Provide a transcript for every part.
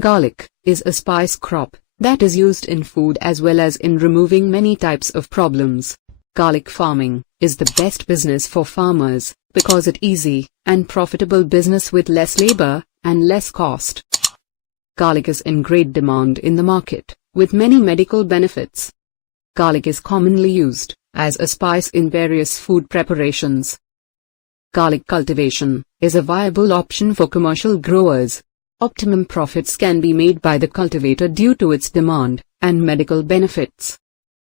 Garlic is a spice crop that is used in food as well as in removing many types of problems. Garlic farming is the best business for farmers because it's easy and profitable business with less labor and less cost. Garlic is in great demand in the market, with many medical benefits. Garlic is commonly used as a spice in various food preparations. Garlic cultivation is a viable option for commercial growers. Optimum profits can be made by the cultivator due to its demand and medical benefits.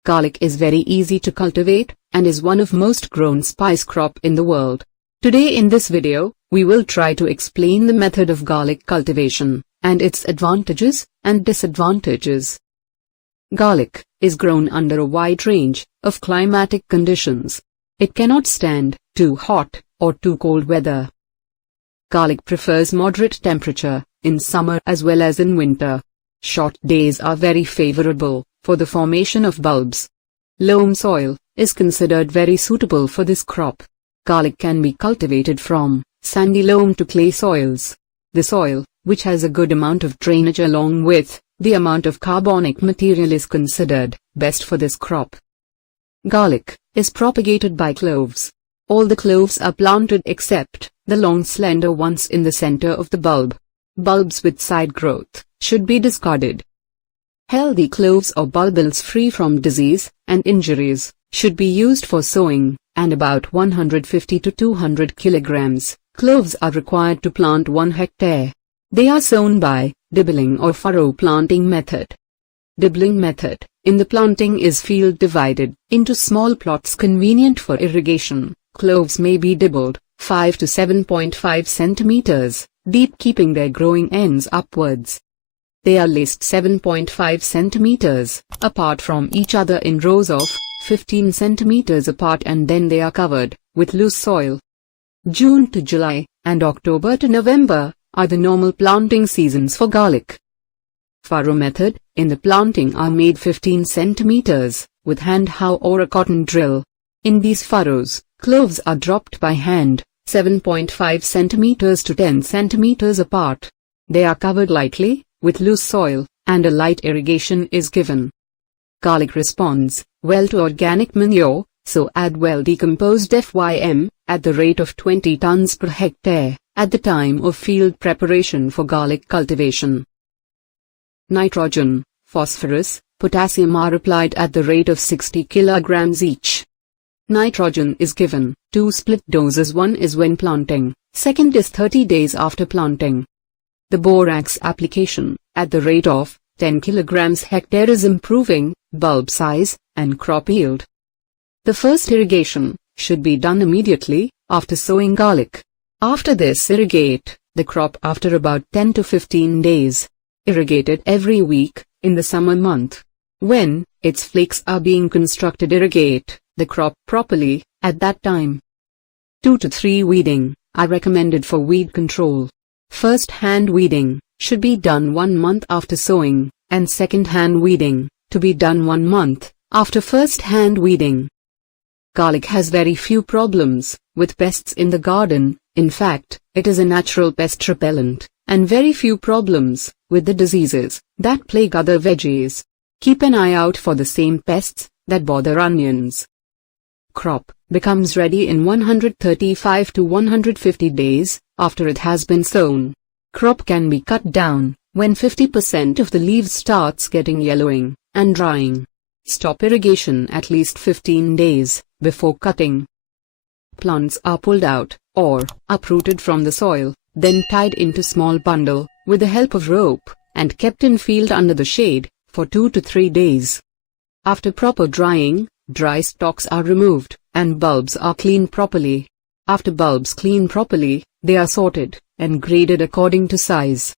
Garlic is very easy to cultivate and is one of most grown spice crop in the world. Today in this video, we will try to explain the method of garlic cultivation and its advantages and disadvantages. Garlic is grown under a wide range of climatic conditions. It cannot stand too hot or too cold weather. Garlic prefers moderate temperature in summer as well as in winter. Short days are very favorable for the formation of bulbs. Loam soil is considered very suitable for this crop. Garlic can be cultivated from sandy loam to clay soils. The soil, which has a good amount of drainage along with the amount of carbonic material, is considered best for this crop. Garlic is propagated by cloves. All the cloves are planted except the long slender ones in the center of the bulb. Bulbs with side growth should be discarded. Healthy cloves or bulbils free from disease and injuries should be used for sowing, and about 150 to 200 kilograms cloves are required to plant 1 hectare. They are sown by dibbling or furrow planting method. Dibbling method in the planting is field divided into small plots convenient for irrigation. Cloves may be dibbled 5 to 7.5 centimeters deep, keeping their growing ends upwards. They are laced 7.5 centimeters apart from each other in rows of 15 centimeters apart, and then they are covered with loose soil. June to July and October to November are the normal planting seasons for garlic. Furrow method in the planting are made 15 centimeters with hand hoe or a cotton drill. In these furrows, cloves are dropped by hand 7.5 centimeters to 10 centimeters apart. They are covered lightly with loose soil, and a light irrigation is given. Garlic responds well to organic manure, so add well decomposed FYM at the rate of 20 tons per hectare at the time of field preparation for garlic cultivation. Nitrogen, phosphorus, potassium are applied at the rate of 60 kilograms each. Nitrogen is given 2 split doses. One is when planting, second is 30 days after planting. The borax application at the rate of 10 kilograms hectare is improving bulb size and crop yield. The first irrigation should be done immediately after sowing garlic. After this, irrigate the crop after about 10 to 15 days. Irrigate it every week in the summer month. When its flakes are being constructed, irrigate the crop properly at that time. 2 to 3 weeding are recommended for weed control. First hand weeding should be done 1 month after sowing, and second hand weeding to be done 1 month after first hand weeding. Garlic has very few problems with pests in the garden. In fact, it is a natural pest repellent, and very few problems with the diseases that plague other veggies. Keep an eye out for the same pests that bother onions. Crop becomes ready in 135 to 150 days after it has been sown. Crop can be cut down when 50% of the leaves starts getting yellowing and drying. Stop irrigation at least 15 days before cutting. Plants are pulled out or uprooted from the soil, then tied into small bundle with the help of rope and kept in field under the shade for 2 to 3 days. After proper drying, dry stalks are removed and bulbs are cleaned properly. After bulbs clean properly, they are sorted and graded according to size.